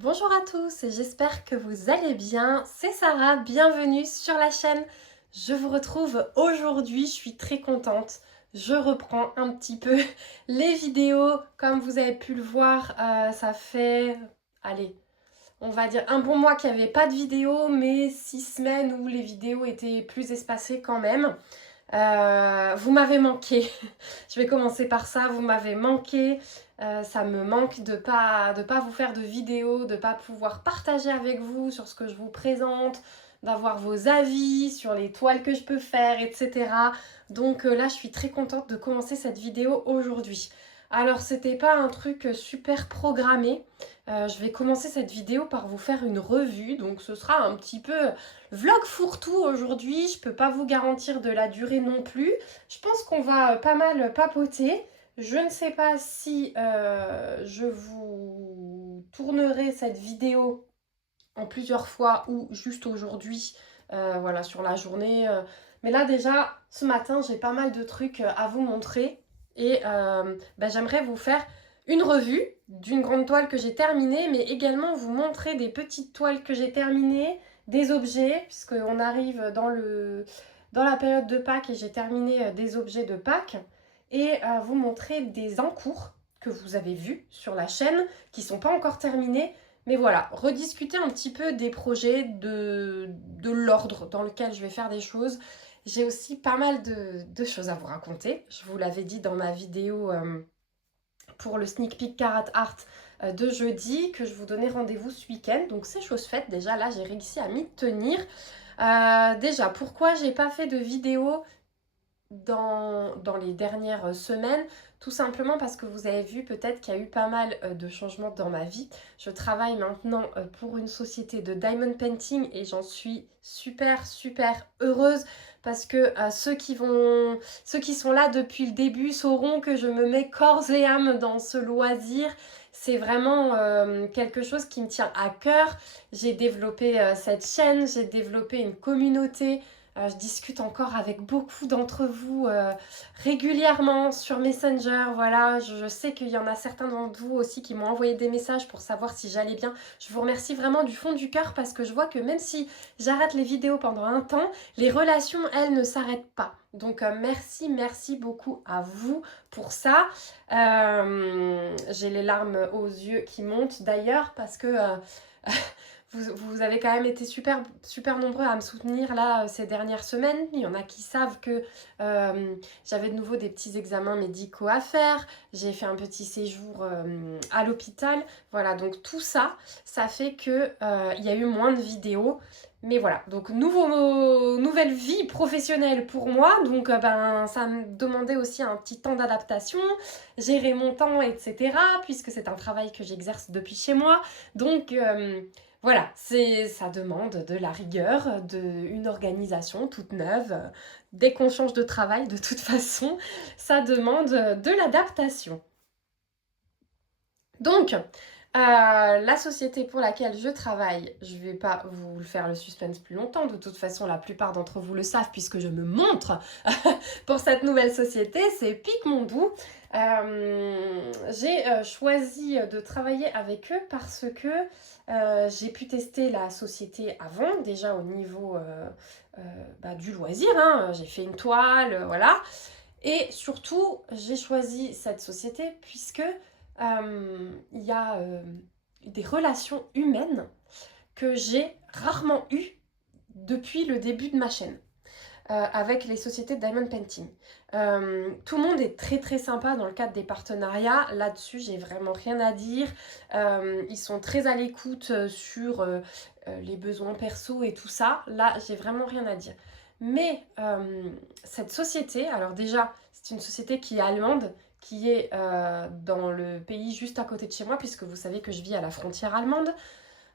Bonjour à tous et j'espère que vous allez bien. C'est Sarah, bienvenue sur la chaîne. Je vous retrouve aujourd'hui, je suis très contente. Je reprends un petit peu les vidéos. Comme vous avez pu le voir, ça fait, allez, on va dire un bon mois qu'il n'y avait pas de vidéo, mais 6 semaines où les vidéos étaient plus espacées quand même. Vous m'avez manqué. Je vais commencer par ça. Vous m'avez manqué. Ça me manque de pas vous faire de vidéos, de pas pouvoir partager avec vous sur ce que je vous présente, d'avoir vos avis sur les toiles que je peux faire, etc. Donc là, je suis très contente de commencer cette vidéo aujourd'hui. Alors, c'était pas un truc super programmé. Je vais commencer cette vidéo par vous faire une revue. Donc, ce sera un petit peu vlog fourre-tout aujourd'hui, je peux pas vous garantir de la durée non plus. Je pense qu'on va pas mal papoter. Je ne sais pas si je vous tournerai cette vidéo en plusieurs fois ou juste aujourd'hui, voilà, sur la journée. Mais là déjà, ce matin, j'ai pas mal de trucs à vous montrer et j'aimerais vous faire une revue d'une grande toile que j'ai terminée, mais également vous montrer des petites toiles que j'ai terminées, des objets, puisqu'on arrive dans la période de Pâques et j'ai terminé des objets de Pâques, et vous montrer des encours que vous avez vus sur la chaîne, qui ne sont pas encore terminés, mais voilà, rediscuter un petit peu des projets, de l'ordre dans lequel je vais faire des choses. J'ai aussi pas mal de choses à vous raconter. Je vous l'avais dit dans ma vidéo pour le sneak peek Carat Art de jeudi, que je vous donnais rendez-vous ce week-end. Donc c'est chose faite, déjà là j'ai réussi à m'y tenir. Déjà, pourquoi j'ai pas fait de vidéo dans les dernières semaines, tout simplement parce que vous avez vu peut-être qu'il y a eu pas mal de changements dans ma vie. Je travaille maintenant pour une société de diamond painting et j'en suis super heureuse parce que ceux qui sont là depuis le début sauront que je me mets corps et âme dans ce loisir. C'est vraiment quelque chose qui me tient à cœur. J'ai développé cette chaîne, j'ai développé une communauté. Je discute encore avec beaucoup d'entre vous régulièrement sur Messenger. Voilà, je sais qu'il y en a certains d'entre vous aussi qui m'ont envoyé des messages pour savoir si j'allais bien. Je vous remercie vraiment du fond du cœur parce que je vois que même si j'arrête les vidéos pendant un temps, les relations, elles, ne s'arrêtent pas. Donc merci beaucoup à vous pour ça. J'ai les larmes aux yeux qui montent d'ailleurs parce que vous avez quand même été super nombreux à me soutenir là ces dernières semaines. Il y en a qui savent que j'avais de nouveau des petits examens médicaux à faire. J'ai fait un petit séjour à l'hôpital. Voilà, donc tout ça, ça fait que il y a eu moins de vidéos. Mais voilà, donc nouvelle vie professionnelle pour moi. Donc ça me demandait aussi un petit temps d'adaptation, gérer mon temps, etc. Puisque c'est un travail que j'exerce depuis chez moi. Donc voilà, ça demande de la rigueur, une organisation toute neuve. Dès qu'on change de travail, de toute façon, ça demande de l'adaptation. Donc, la société pour laquelle je travaille, je ne vais pas vous faire le suspense plus longtemps. De toute façon, la plupart d'entre vous le savent puisque je me montre pour cette nouvelle société, c'est Pic Mondou. J'ai choisi de travailler avec eux parce que j'ai pu tester la société avant, déjà au niveau du loisir. Hein. J'ai fait une toile, voilà. Et surtout, j'ai choisi cette société puisque il y a des relations humaines que j'ai rarement eues depuis le début de ma chaîne. Avec les sociétés de Diamond Painting. Tout le monde est très sympa dans le cadre des partenariats. Là-dessus, j'ai vraiment rien à dire. Ils sont très à l'écoute sur les besoins perso et tout ça. Là, j'ai vraiment rien à dire. Mais cette société, alors déjà, c'est une société qui est allemande, qui est dans le pays juste à côté de chez moi, puisque vous savez que je vis à la frontière allemande.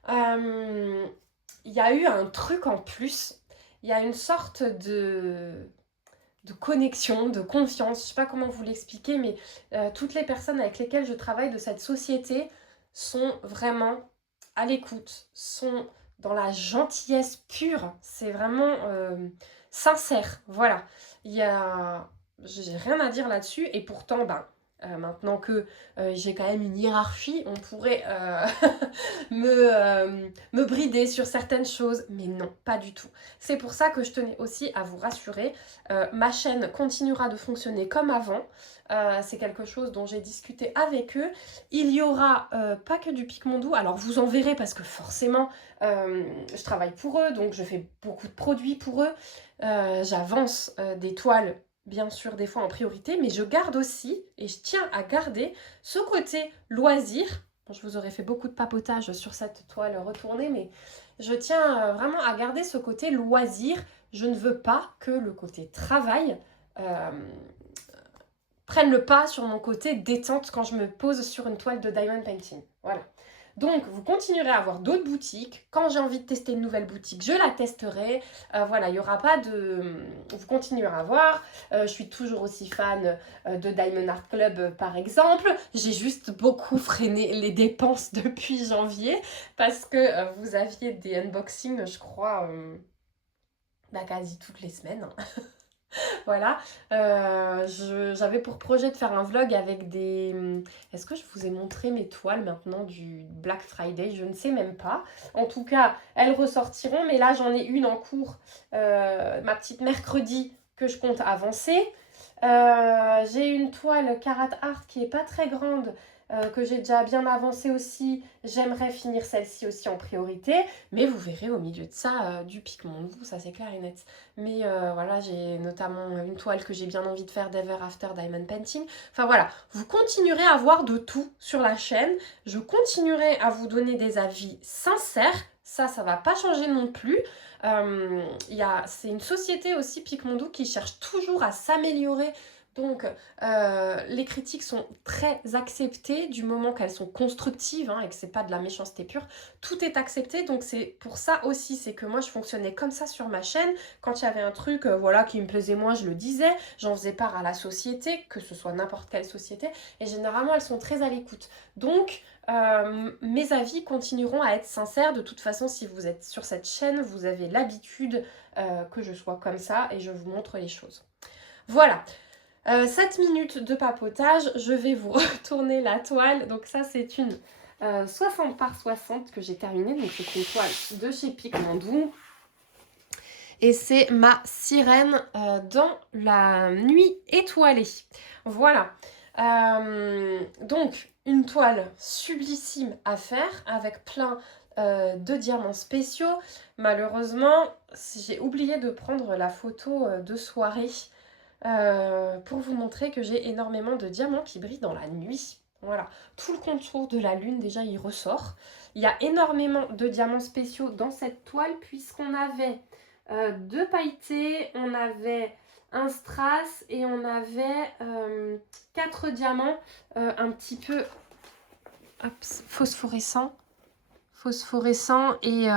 Il y a eu un truc en plus. Il y a une sorte de connexion, de confiance, je ne sais pas comment vous l'expliquer, mais toutes les personnes avec lesquelles je travaille de cette société sont vraiment à l'écoute, sont dans la gentillesse pure, c'est vraiment sincère, voilà. J'ai rien à dire là-dessus, et pourtant, Maintenant que j'ai quand même une hiérarchie, on pourrait me brider sur certaines choses, mais non, pas du tout. C'est pour ça que je tenais aussi à vous rassurer. Ma chaîne continuera de fonctionner comme avant. C'est quelque chose dont j'ai discuté avec eux. Il y aura pas que du Picmondou, alors vous en verrez parce que forcément je travaille pour eux, donc je fais beaucoup de produits pour eux. J'avance des toiles bien sûr des fois en priorité, mais je garde aussi, et je tiens à garder, ce côté loisir. Bon, je vous aurais fait beaucoup de papotage sur cette toile retournée, mais je tiens vraiment à garder ce côté loisir. Je ne veux pas que le côté travail prenne le pas sur mon côté détente quand je me pose sur une toile de diamond painting. Voilà. Donc, vous continuerez à avoir d'autres boutiques. Quand j'ai envie de tester une nouvelle boutique, je la testerai. Voilà, il n'y aura pas de... Vous continuerez à voir. Je suis toujours aussi fan de Diamond Art Club, par exemple. J'ai juste beaucoup freiné les dépenses depuis janvier parce que vous aviez des unboxings, je crois, quasi toutes les semaines. Voilà, j'avais pour projet de faire un vlog avec des... Est-ce que je vous ai montré mes toiles maintenant du Black Friday? Je ne sais même pas. En tout cas, elles ressortiront, mais là j'en ai une en cours, ma petite mercredi, que je compte avancer. J'ai une toile Carat Art qui est pas très grande, que j'ai déjà bien avancé aussi. J'aimerais finir celle-ci aussi en priorité, mais vous verrez au milieu de ça du Picmondou, ça c'est clair et net. Mais voilà, j'ai notamment une toile que j'ai bien envie de faire d'Ever After Diamond Painting. Enfin voilà, vous continuerez à voir de tout sur la chaîne. Je continuerai à vous donner des avis sincères. Ça va pas changer non plus. C'est une société aussi, Picmondou, qui cherche toujours à s'améliorer. Donc, les critiques sont très acceptées du moment qu'elles sont constructives et que c'est pas de la méchanceté pure. Tout est accepté, donc c'est pour ça aussi, c'est que moi je fonctionnais comme ça sur ma chaîne. Quand il y avait un truc qui me plaisait moins, je le disais. J'en faisais part à la société, que ce soit n'importe quelle société. Et généralement, elles sont très à l'écoute. Donc, mes avis continueront à être sincères. De toute façon, si vous êtes sur cette chaîne, vous avez l'habitude que je sois comme ça et je vous montre les choses. Voilà. 7 minutes de papotage, je vais vous retourner la toile. Donc ça c'est une 60 par 60 que j'ai terminée. Donc c'est une toile de chez Picmondou. Et c'est ma sirène dans la nuit étoilée. Voilà. Donc une toile sublissime à faire avec plein de diamants spéciaux. Malheureusement, j'ai oublié de prendre la photo de soirée. Pour vous montrer que j'ai énormément de diamants qui brillent dans la nuit. Voilà, tout le contour de la lune déjà il ressort. Il y a énormément de diamants spéciaux dans cette toile puisqu'on avait deux pailletés, on avait un strass et on avait 4 diamants un petit peu phosphorescents et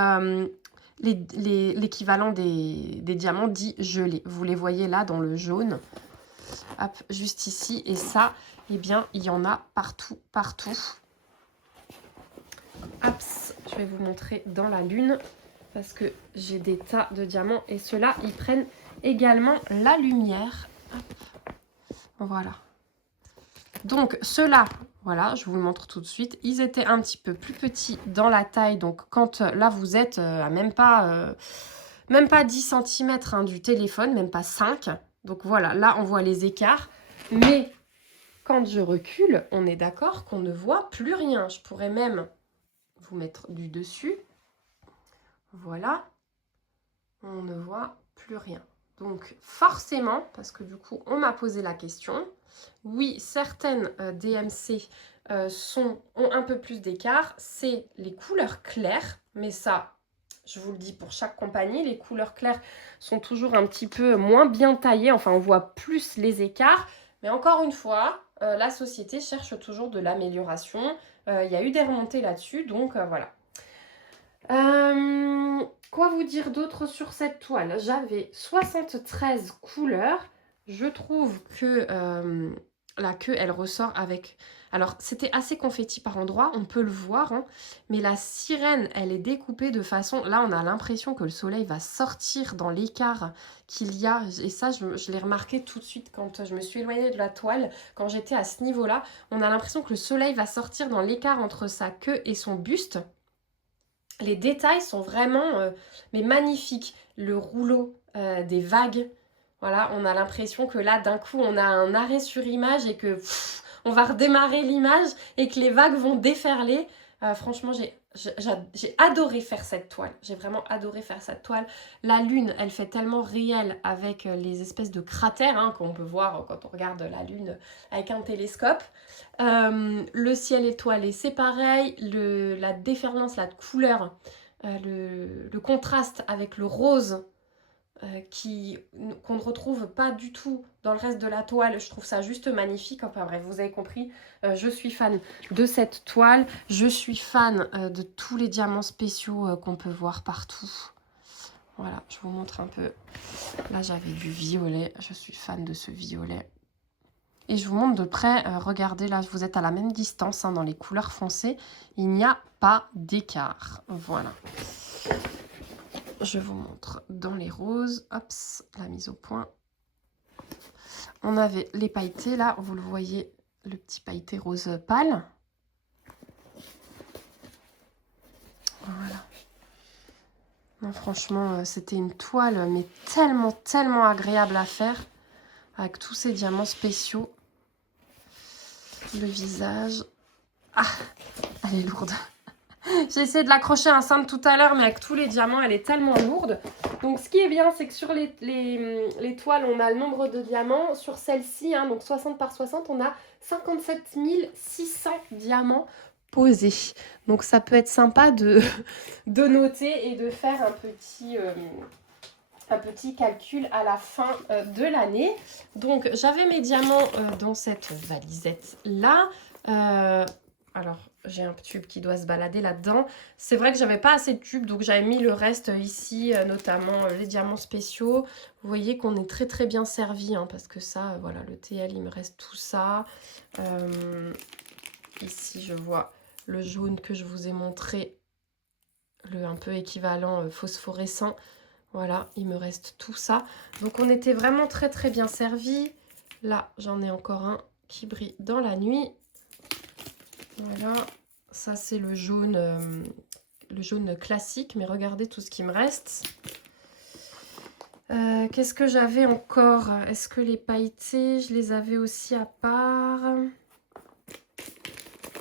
l'équivalent des diamants dits gelés. Vous les voyez là dans le jaune. Hop, juste ici. Et ça, eh bien, il y en a partout, partout. Hop, je vais vous montrer dans la lune parce que j'ai des tas de diamants et ceux-là, ils prennent également la lumière. Hop. Voilà. Donc, ceux-là, voilà, je vous le montre tout de suite. Ils étaient un petit peu plus petits dans la taille. Donc, quand là, vous êtes à même pas 10 cm du téléphone, même pas 5. Donc, voilà, là, on voit les écarts. Mais quand je recule, on est d'accord qu'on ne voit plus rien. Je pourrais même vous mettre du dessus. Voilà. On ne voit plus rien. Donc, forcément, parce que du coup, on m'a posé la question... Oui, certaines DMC ont un peu plus d'écart. C'est les couleurs claires. Mais ça, je vous le dis pour chaque compagnie, les couleurs claires sont toujours un petit peu moins bien taillées. Enfin, on voit plus les écarts. Mais encore une fois, la société cherche toujours de l'amélioration. Il y a eu des remontées là-dessus. Donc, voilà. Quoi vous dire d'autre sur cette toile? J'avais 73 couleurs. Je trouve que la queue, elle ressort avec Alors, c'était assez confetti par endroits, on peut le voir, hein, mais la sirène, elle est découpée de façon... Là, on a l'impression que le soleil va sortir dans l'écart qu'il y a. Et ça, je l'ai remarqué tout de suite quand je me suis éloignée de la toile. Quand j'étais à ce niveau-là, on a l'impression que le soleil va sortir dans l'écart entre sa queue et son buste. Les détails sont vraiment mais magnifiques. Le rouleau des vagues, voilà, on a l'impression que là, d'un coup, on a un arrêt sur image et que on va redémarrer l'image et que les vagues vont déferler. Franchement, j'ai adoré faire cette toile. J'ai vraiment adoré faire cette toile. La lune, elle fait tellement réelle avec les espèces de cratères hein, qu'on peut voir quand on regarde la lune avec un télescope. Le ciel étoilé, c'est pareil. La déferlance, la couleur, le contraste avec le rose qu'on ne retrouve pas du tout dans le reste de la toile. Je trouve ça juste magnifique. Enfin bref, vous avez compris, je suis fan de cette toile. Je suis fan de tous les diamants spéciaux qu'on peut voir partout. Voilà, je vous montre un peu. Là, j'avais du violet. Je suis fan de ce violet. Et je vous montre de près. Regardez, là, vous êtes à la même distance hein, dans les couleurs foncées. Il n'y a pas d'écart. Voilà. Je vous montre dans les roses. Hop, la mise au point. On avait les pailletés, là, vous le voyez, le petit pailleté rose pâle. Voilà. Non, franchement, c'était une toile, mais tellement, tellement agréable à faire. Avec tous ces diamants spéciaux. Le visage. Ah, elle est lourde. J'ai essayé de l'accrocher à un cintre tout à l'heure, mais avec tous les diamants, elle est tellement lourde. Donc, ce qui est bien, c'est que sur les toiles, on a le nombre de diamants. Sur celle-ci, hein, donc 60 par 60, on a 57 600 diamants posés. Donc, ça peut être sympa de noter et de faire un petit calcul à la fin de l'année. Donc, j'avais mes diamants dans cette valisette-là. Alors, j'ai un tube qui doit se balader là-dedans. C'est vrai que j'avais pas assez de tubes, donc j'avais mis le reste ici, notamment les diamants spéciaux. Vous voyez qu'on est très très bien servi, hein, parce que ça, voilà, le TL, il me reste tout ça. Ici, je vois le jaune que je vous ai montré, le un peu équivalent phosphorescent. Voilà, il me reste tout ça. Donc, on était vraiment très très bien servi. Là, j'en ai encore un qui brille dans la nuit. Voilà, ça c'est le jaune classique, mais regardez tout ce qui me reste. Qu'est-ce que j'avais encore? Est-ce que les pailletés, je les avais aussi à part?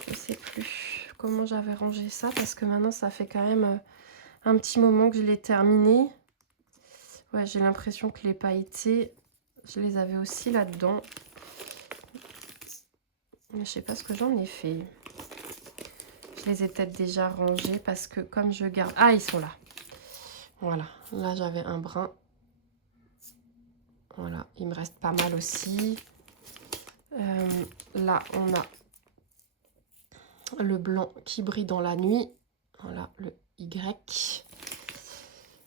Je sais plus comment j'avais rangé ça, parce que maintenant ça fait quand même un petit moment que je l'ai terminé. Ouais, j'ai l'impression que les pailletés, je les avais aussi là-dedans. Mais je sais pas ce que j'en ai fait. Je les ai peut-être déjà rangés parce que comme je garde... Ah, ils sont là. Voilà. Là, j'avais un brun. Voilà. Il me reste pas mal aussi. Là, on a le blanc qui brille dans la nuit. Voilà, le Y.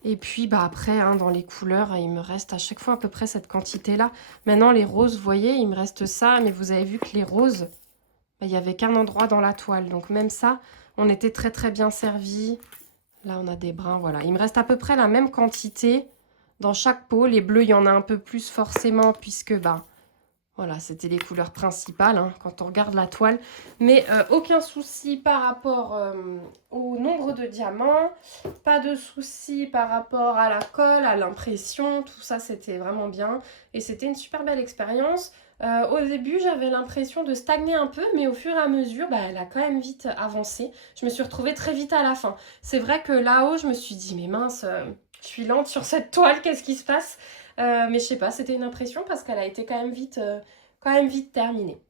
Et puis, bah après, hein, dans les couleurs, il me reste à chaque fois à peu près cette quantité-là. Maintenant, les roses, vous voyez, il me reste ça. Mais vous avez vu que les roses... il n'y avait qu'un endroit dans la toile. Donc même ça, on était très très bien servi. Là, on a des bruns, voilà. Il me reste à peu près la même quantité dans chaque pot. Les bleus, il y en a un peu plus forcément puisque, bah, voilà, c'était les couleurs principales hein, quand on regarde la toile. Mais aucun souci par rapport au nombre de diamants. Pas de souci par rapport à la colle, à l'impression. Tout ça, c'était vraiment bien. Et c'était une super belle expérience. Au début, j'avais l'impression de stagner un peu, mais au fur et à mesure, bah, elle a quand même vite avancé. Je me suis retrouvée très vite à la fin. C'est vrai que là-haut, je me suis dit, mais mince, je suis lente sur cette toile, qu'est-ce qui se passe? Mais je sais pas, c'était une impression parce qu'elle a été quand même vite terminée.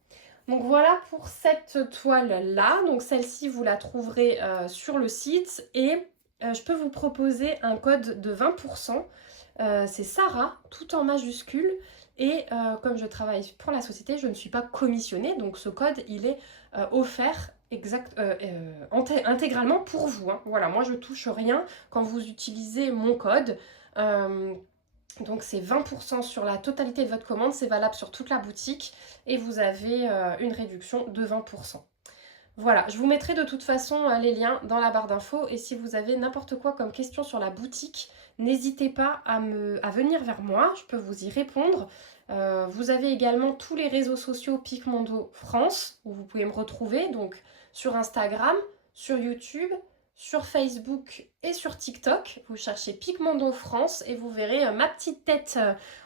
Donc voilà pour cette toile-là. Donc celle-ci, vous la trouverez sur le site et je peux vous proposer un code de 20%. C'est Sarah, tout en majuscule. Et comme je travaille pour la société, je ne suis pas commissionnée. Donc ce code, il est offert intégralement pour vous. Hein. Voilà, moi je touche rien quand vous utilisez mon code. Donc c'est 20% sur la totalité de votre commande, c'est valable sur toute la boutique et vous avez une réduction de 20%. Voilà, je vous mettrai de toute façon les liens dans la barre d'infos et si vous avez n'importe quoi comme question sur la boutique, n'hésitez pas à venir vers moi, je peux vous y répondre. Vous avez également tous les réseaux sociaux Picmondo France où vous pouvez me retrouver, donc sur Instagram, sur YouTube, sur Facebook et sur TikTok. Vous cherchez Picmondo France et vous verrez ma petite tête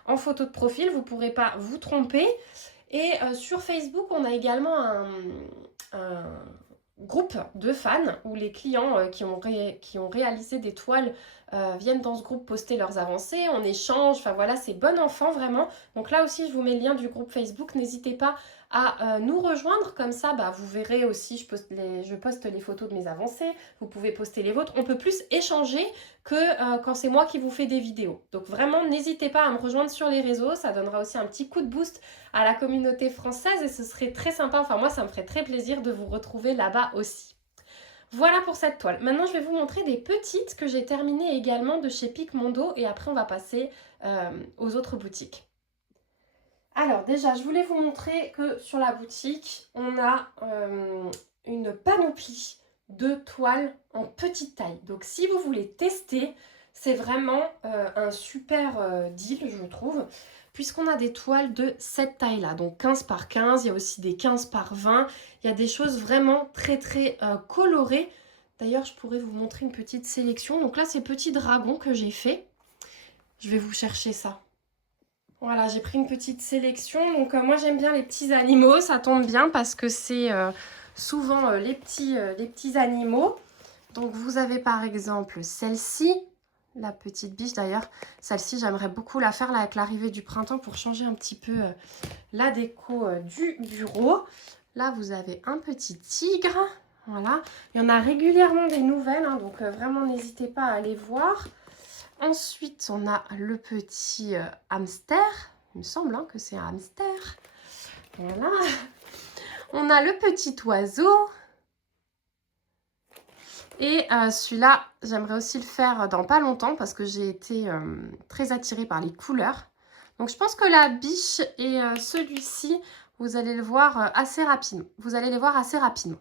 en photo de profil, vous ne pourrez pas vous tromper. Et sur Facebook, on a également un groupe de fans où les clients qui ont réalisé des toiles viennent dans ce groupe poster leurs avancées, on échange, enfin voilà, c'est bon enfant vraiment. Donc là aussi, je vous mets le lien du groupe Facebook, n'hésitez pas à nous rejoindre, comme ça vous verrez aussi, je poste les photos de mes avancées, vous pouvez poster les vôtres, on peut plus échanger que quand c'est moi qui vous fais des vidéos. Donc vraiment, n'hésitez pas à me rejoindre sur les réseaux, ça donnera aussi un petit coup de boost à la communauté française et ce serait très sympa, enfin moi ça me ferait très plaisir de vous retrouver là-bas aussi. Voilà pour cette toile. Maintenant, je vais vous montrer des petites que j'ai terminées également de chez Picmondo et après on va passer aux autres boutiques. Alors déjà, je voulais vous montrer que sur la boutique, on a une panoplie de toiles en petite taille. Donc si vous voulez tester, c'est vraiment un super deal, je trouve, puisqu'on a des toiles de cette taille-là, donc 15 par 15, il y a aussi des 15 par 20, il y a des choses vraiment très colorées. D'ailleurs, je pourrais vous montrer une petite sélection. Donc là, c'est Petit Dragon que j'ai fait. Je vais vous chercher ça. Voilà, j'ai pris une petite sélection. Donc moi, j'aime bien les petits animaux. Ça tombe bien parce que c'est souvent les petits animaux. Donc vous avez par exemple celle-ci, la petite biche d'ailleurs. Celle-ci, j'aimerais beaucoup la faire là, avec l'arrivée du printemps pour changer un petit peu la déco du bureau. Là, vous avez un petit tigre. Voilà. Il y en a régulièrement des nouvelles, hein, donc vraiment n'hésitez pas à aller voir. Ensuite, on a le petit hamster. Il me semble que c'est un hamster. Voilà. On a le petit oiseau. Et celui-là, j'aimerais aussi le faire dans pas longtemps parce que j'ai été très attirée par les couleurs. Donc, je pense que la biche et celui-ci, vous allez le voir assez rapidement. Vous allez les voir assez rapidement.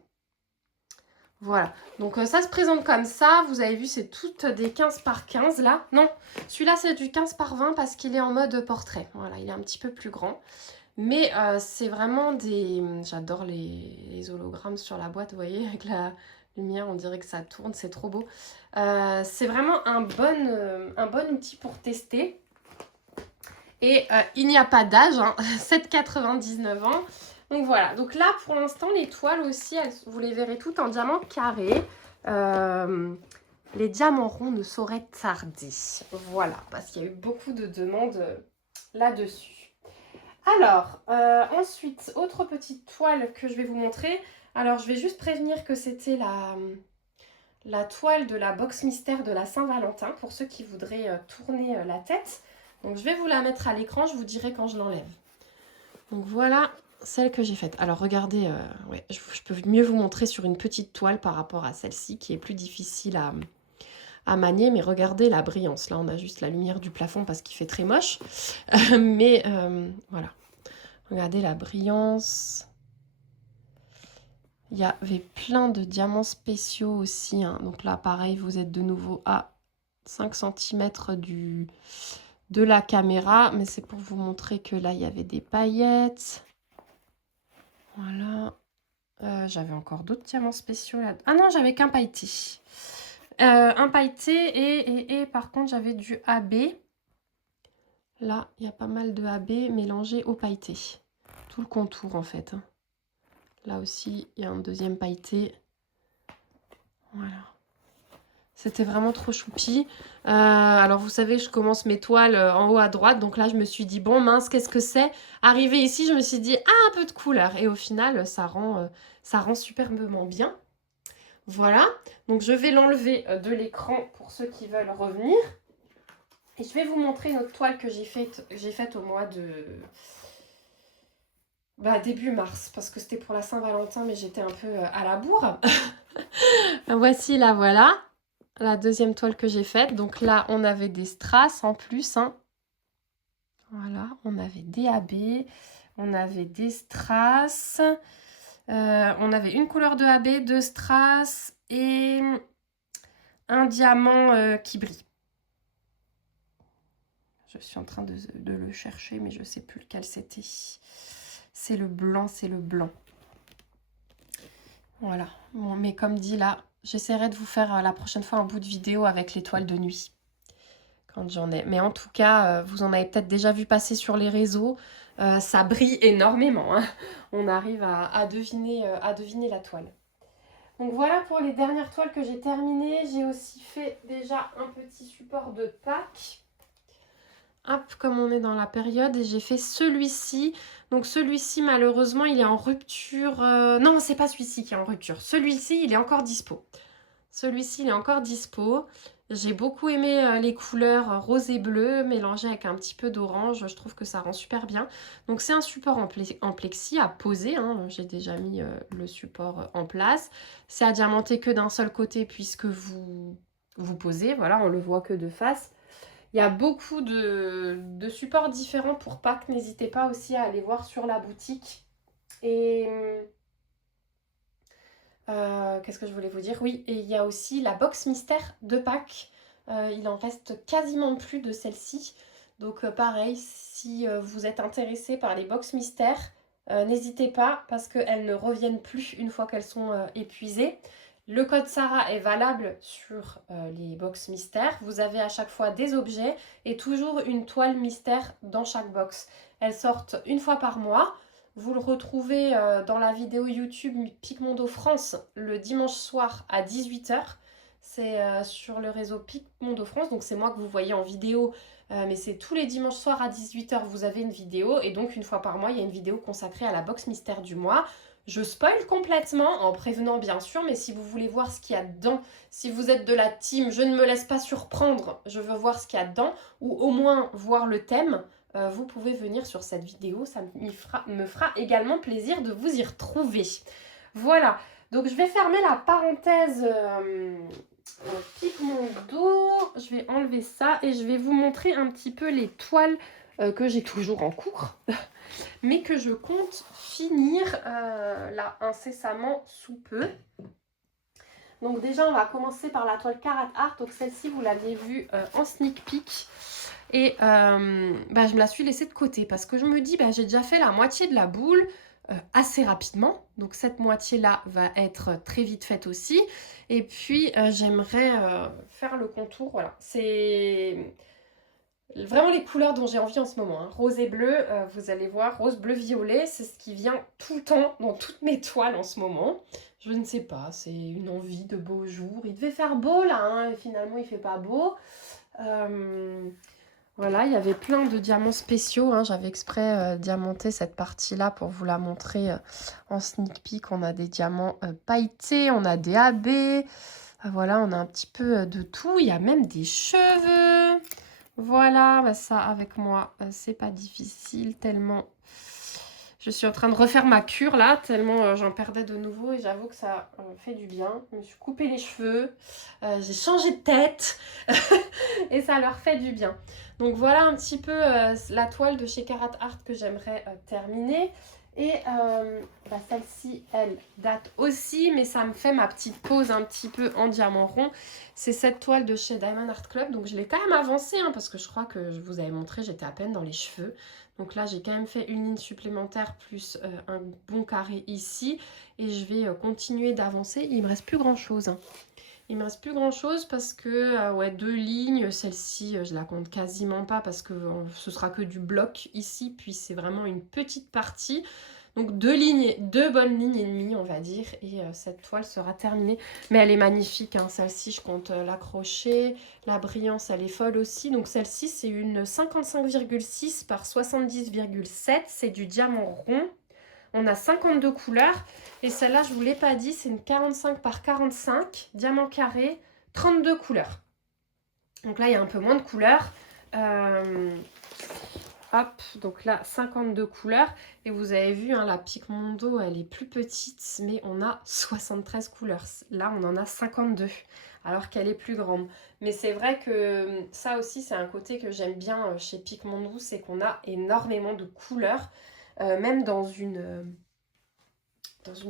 Voilà, donc ça se présente comme ça. Vous avez vu, c'est toutes des 15 par 15 là. Non, celui-là, c'est du 15 par 20 parce qu'il est en mode portrait. Voilà, il est un petit peu plus grand. Mais c'est vraiment des... J'adore les hologrammes sur la boîte, vous voyez, avec la lumière, on dirait que ça tourne, c'est trop beau. C'est vraiment un bon outil pour tester. Et il n'y a pas d'âge, hein, 7,99 ans. Donc voilà, donc là pour l'instant les toiles aussi, vous les verrez toutes en diamant carré. Les diamants ronds ne sauraient tarder. Voilà, parce qu'il y a eu beaucoup de demandes là-dessus. Alors, ensuite, autre petite toile que je vais vous montrer. Alors je vais juste prévenir que c'était la toile de la box mystère de la Saint-Valentin pour ceux qui voudraient tourner la tête. Donc je vais vous la mettre à l'écran, je vous dirai quand je l'enlève. Donc voilà celle que j'ai faite. Alors regardez, ouais, je peux mieux vous montrer sur une petite toile par rapport à celle-ci qui est plus difficile à manier. Mais regardez la brillance. Là on a juste la lumière du plafond parce qu'il fait très moche. Mais voilà. Regardez la brillance. Il y avait plein de diamants spéciaux aussi. Hein. Donc là pareil, vous êtes de nouveau à 5 cm de la caméra. Mais c'est pour vous montrer que là il y avait des paillettes. Voilà. J'avais encore d'autres diamants spéciaux là. Ah non, j'avais qu'un pailleté. Un pailleté et par contre, j'avais du AB. Là, il y a pas mal de AB mélangé au pailleté. Tout le contour en fait. Là aussi, il y a un deuxième pailleté. Voilà. C'était vraiment trop choupi. Alors, vous savez, je commence mes toiles en haut à droite. Donc là, je me suis dit, bon, mince, qu'est-ce que c'est? Arrivé ici, je me suis dit, ah, un peu de couleur. Et au final, ça rend superbement bien. Voilà. Donc, je vais l'enlever de l'écran pour ceux qui veulent revenir. Et je vais vous montrer une autre toile que j'ai faite au mois de... début mars. Parce que c'était pour la Saint-Valentin, mais j'étais un peu à la bourre. Voici la voilà. La deuxième toile que j'ai faite. Donc là, on avait des strass en plus. Hein. Voilà, on avait des AB, on avait des strass, on avait une couleur de AB, deux strass et un diamant qui brille. Je suis en train de le chercher, mais je ne sais plus lequel c'était. C'est le blanc, c'est le blanc. Voilà. Bon, mais comme dit là, j'essaierai de vous faire la prochaine fois un bout de vidéo avec l'étoile de nuit. Quand j'en ai. Mais en tout cas, vous en avez peut-être déjà vu passer sur les réseaux. Ça brille énormément. Hein. On arrive à deviner la toile. Donc voilà pour les dernières toiles que j'ai terminées. J'ai aussi fait déjà un petit support de Pâques. Hop, comme on est dans la période, et j'ai fait celui-ci. Donc celui-ci, malheureusement, il est en rupture. Non, c'est pas celui-ci qui est en rupture. Celui-ci, il est encore dispo. Celui-ci, il est encore dispo. J'ai beaucoup aimé les couleurs rose et bleu mélangées avec un petit peu d'orange. Je trouve que ça rend super bien. Donc c'est un support en plexi à poser. Hein. J'ai déjà mis le support en place. C'est à diamanter que d'un seul côté puisque vous posez. Voilà, on le voit que de face. Il y a beaucoup de supports différents pour Pâques. N'hésitez pas aussi à aller voir sur la boutique. Et qu'est-ce que je voulais vous dire? Oui, et il y a aussi la box mystère de Pâques. Il en reste quasiment plus de celle-ci. Donc pareil, si vous êtes intéressé par les box mystères, n'hésitez pas parce qu'elles ne reviennent plus une fois qu'elles sont épuisées. Le code Sarah est valable sur les box mystères. Vous avez à chaque fois des objets et toujours une toile mystère dans chaque box. Elles sortent une fois par mois. Vous le retrouvez dans la vidéo YouTube Picmondo France le dimanche soir à 18 h. C'est sur le réseau Picmondo France, donc c'est moi que vous voyez en vidéo, mais c'est tous les dimanches soirs à 18 h, vous avez une vidéo, et donc une fois par mois, il y a une vidéo consacrée à la box mystère du mois. Je spoil complètement en prévenant bien sûr, mais si vous voulez voir ce qu'il y a dedans, si vous êtes de la team je ne me laisse pas surprendre, je veux voir ce qu'il y a dedans, ou au moins voir le thème, vous pouvez venir sur cette vidéo, ça me fera également plaisir de vous y retrouver. Voilà, donc je vais fermer la parenthèse Picmondo, je vais enlever ça et je vais vous montrer un petit peu les toiles que j'ai toujours en cours, mais que je compte finir là incessamment sous peu. Donc déjà on va commencer par la toile Carat Art, donc celle-ci vous l'aviez vue en sneak peek. Et je me la suis laissée de côté parce que je me dis, j'ai déjà fait la moitié de la boule assez rapidement. Donc cette moitié-là va être très vite faite aussi. Et puis j'aimerais faire le contour. Voilà, c'est vraiment les couleurs dont j'ai envie en ce moment. Hein. Rose et bleu, vous allez voir, rose, bleu, violet, c'est ce qui vient tout le temps dans toutes mes toiles en ce moment. Je ne sais pas, c'est une envie de beau jour. Il devait faire beau là, hein, et finalement il ne fait pas beau. Voilà, il y avait plein de diamants spéciaux. Hein. J'avais exprès diamanté cette partie-là pour vous la montrer en sneak peek. On a des diamants pailletés, on a des AB. Voilà, on a un petit peu de tout. Il y a même des cheveux. Voilà, ça avec moi, c'est pas difficile tellement. Je suis en train de refaire ma cure là, tellement j'en perdais de nouveau et j'avoue que ça fait du bien. Je me suis coupé les cheveux, j'ai changé de tête et ça leur fait du bien. Donc voilà un petit peu la toile de chez Carat Art que j'aimerais terminer. Et celle-ci, elle date aussi, mais ça me fait ma petite pause un petit peu en diamant rond. C'est cette toile de chez Diamond Art Club, donc je l'ai quand même avancée, hein, parce que je crois que je vous avais montré, j'étais à peine dans les cheveux. Donc là, j'ai quand même fait une ligne supplémentaire plus un bon carré ici. Et je vais continuer d'avancer. Il ne me reste plus grand-chose. Hein. Il me reste plus grand-chose parce que, ouais, 2 lignes. Celle-ci, je la compte quasiment pas parce que ce sera que du bloc ici. Puis c'est vraiment une petite partie. Donc 2 bonnes lignes et demie, on va dire. Et cette toile sera terminée. Mais elle est magnifique, hein. Celle-ci, je compte l'accrocher. La brillance, elle est folle aussi. Donc celle-ci, c'est une 55,6 par 70,7. C'est du diamant rond. On a 52 couleurs. Et celle-là, je ne vous l'ai pas dit, c'est une 45 par 45. Diamant carré, 32 couleurs. Donc là, il y a un peu moins de couleurs. Hop, donc là 52 couleurs. Et vous avez vu, hein, la Picmondo, elle est plus petite, mais on a 73 couleurs. Là, on en a 52, alors qu'elle est plus grande. Mais c'est vrai que ça aussi, c'est un côté que j'aime bien chez Picmondo, c'est qu'on a énormément de couleurs. Même dans une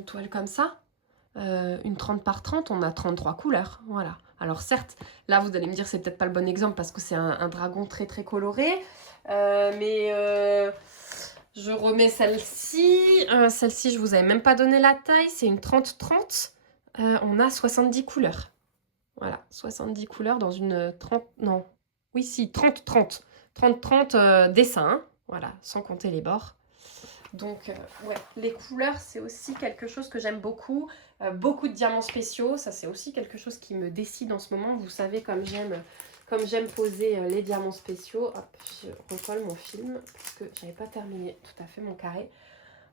toile comme ça, une 30 par 30, on a 33 couleurs. Voilà. Alors certes, là, vous allez me dire, c'est peut-être pas le bon exemple parce que c'est un dragon très très coloré. Mais je remets celle-ci. Celle-ci, je vous avais même pas donné la taille. C'est une 30-30. On a 70 couleurs. Voilà, 70 couleurs dans une 30... Non, oui, si, 30-30. 30-30 dessins, hein. Voilà, sans compter les bords. Donc, ouais, les couleurs, c'est aussi quelque chose que j'aime beaucoup. Beaucoup de diamants spéciaux, ça c'est aussi quelque chose qui me décide en ce moment. Vous savez, comme j'aime poser les diamants spéciaux. Hop, je recolle mon film parce que j'avais pas terminé tout à fait mon carré.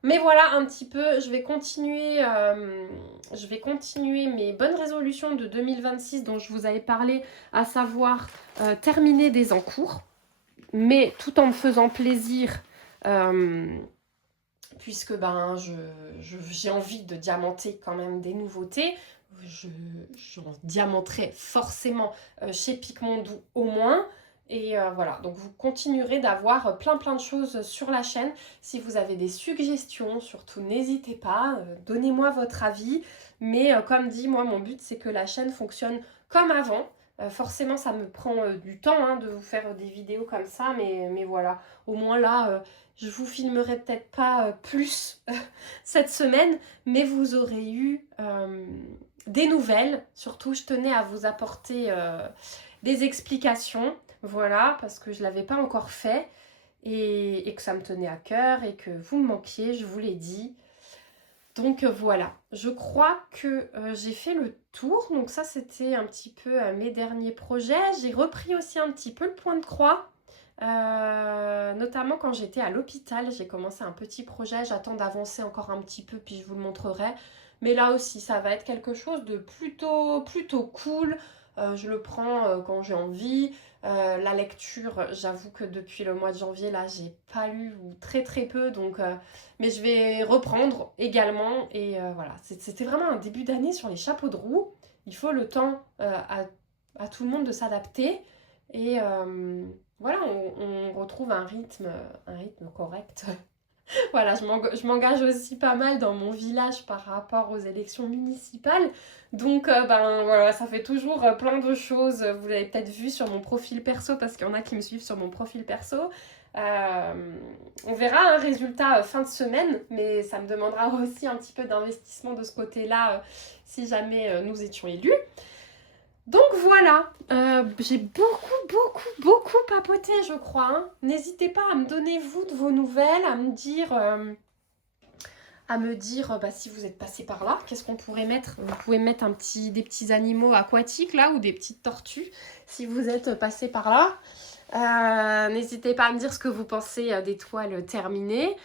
Mais voilà un petit peu, je vais continuer mes bonnes résolutions de 2026 dont je vous avais parlé, à savoir terminer des encours, mais tout en me faisant plaisir. Puisque ben, j'ai envie de diamanter quand même des nouveautés. J'en diamanterai forcément chez Picmondo au moins. Et voilà, donc vous continuerez d'avoir plein de choses sur la chaîne. Si vous avez des suggestions, surtout n'hésitez pas, donnez-moi votre avis. Mais comme dit, moi mon but c'est que la chaîne fonctionne comme avant. Forcément ça me prend du temps, hein, de vous faire des vidéos comme ça, mais voilà, au moins là... je vous filmerai peut-être pas plus cette semaine, mais vous aurez eu des nouvelles. Surtout, je tenais à vous apporter des explications. Voilà, parce que je ne l'avais pas encore fait et que ça me tenait à cœur et que vous me manquiez, je vous l'ai dit. Donc voilà, je crois que j'ai fait le tour. Donc ça, c'était un petit peu mes derniers projets. J'ai repris aussi un petit peu le point de croix. Notamment quand j'étais à l'hôpital, j'ai commencé un petit projet, j'attends d'avancer encore un petit peu puis je vous le montrerai, mais là aussi ça va être quelque chose de plutôt cool. Je le prends quand j'ai envie. La lecture, j'avoue que depuis le mois de janvier là j'ai pas lu ou très peu, donc mais je vais reprendre également. Et voilà, c'était vraiment un début d'année sur les chapeaux de roue. Il faut le temps à tout le monde de s'adapter et voilà, on retrouve un rythme correct. Voilà, je m'engage aussi pas mal dans mon village par rapport aux élections municipales. Donc, ben voilà, ça fait toujours plein de choses. Vous l'avez peut-être vu sur mon profil perso, parce qu'il y en a qui me suivent sur mon profil perso. On verra un résultat fin de semaine, mais ça me demandera aussi un petit peu d'investissement de ce côté-là si jamais nous étions élus. Donc voilà, j'ai beaucoup papoté, je crois. Hein. N'hésitez pas à me donner vous de vos nouvelles, à me dire bah, si vous êtes passé par là, qu'est-ce qu'on pourrait mettre. Vous pouvez mettre des petits animaux aquatiques là ou des petites tortues si vous êtes passé par là. N'hésitez pas à me dire ce que vous pensez des toiles terminées.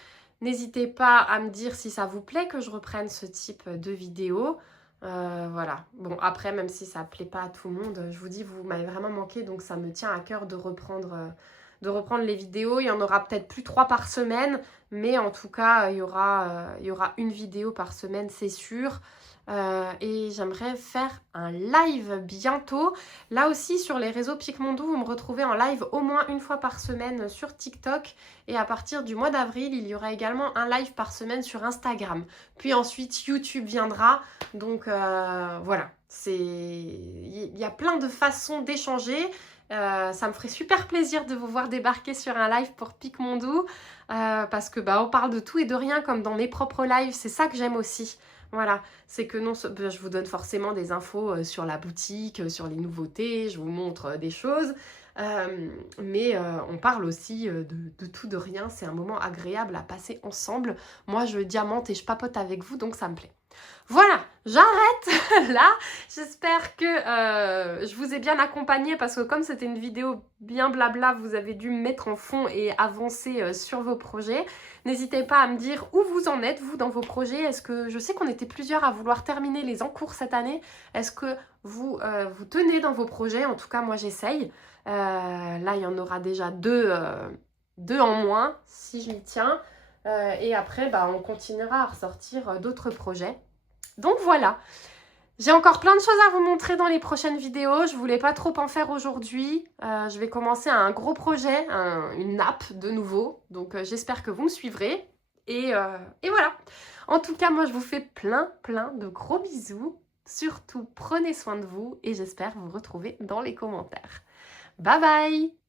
N'hésitez pas à me dire si ça vous plaît que je reprenne ce type de vidéo. Voilà, bon après même si ça plaît pas à tout le monde, je vous dis vous m'avez vraiment manqué, donc ça me tient à cœur de reprendre les vidéos. Il y en aura peut-être plus 3 par semaine, mais en tout cas il y aura une vidéo par semaine, c'est sûr. Et j'aimerais faire un live bientôt. Là aussi sur les réseaux Picmondo, vous me retrouvez en live au moins une fois par semaine sur TikTok. Et à partir du mois d'avril, il y aura également un live par semaine sur Instagram. Puis ensuite YouTube viendra. Donc voilà, il y a plein de façons d'échanger. Ça me ferait super plaisir de vous voir débarquer sur un live pour Picmondo. Parce que on parle de tout et de rien comme dans mes propres lives. C'est ça que j'aime aussi. Voilà, c'est que non, je vous donne forcément des infos sur la boutique, sur les nouveautés, je vous montre des choses, mais on parle aussi de tout, de rien. C'est un moment agréable à passer ensemble. Moi, je diamante et je papote avec vous, donc ça me plaît. Voilà, j'arrête là. J'espère que je vous ai bien accompagné parce que comme c'était une vidéo bien blabla, vous avez dû me mettre en fond et avancer sur vos projets. N'hésitez pas à me dire où vous en êtes, vous, dans vos projets. Est-ce que je sais qu'on était plusieurs à vouloir terminer les encours cette année. Est-ce que vous tenez dans vos projets? En tout cas, moi, j'essaye. Là, il y en aura déjà deux 2 en moins si je m'y tiens. Et après, on continuera à ressortir d'autres projets. Donc voilà. J'ai encore plein de choses à vous montrer dans les prochaines vidéos. Je voulais pas trop en faire aujourd'hui. Je vais commencer un gros projet, une app de nouveau. Donc j'espère que vous me suivrez. Et voilà. En tout cas, moi je vous fais plein de gros bisous. Surtout, prenez soin de vous et j'espère vous retrouver dans les commentaires. Bye bye!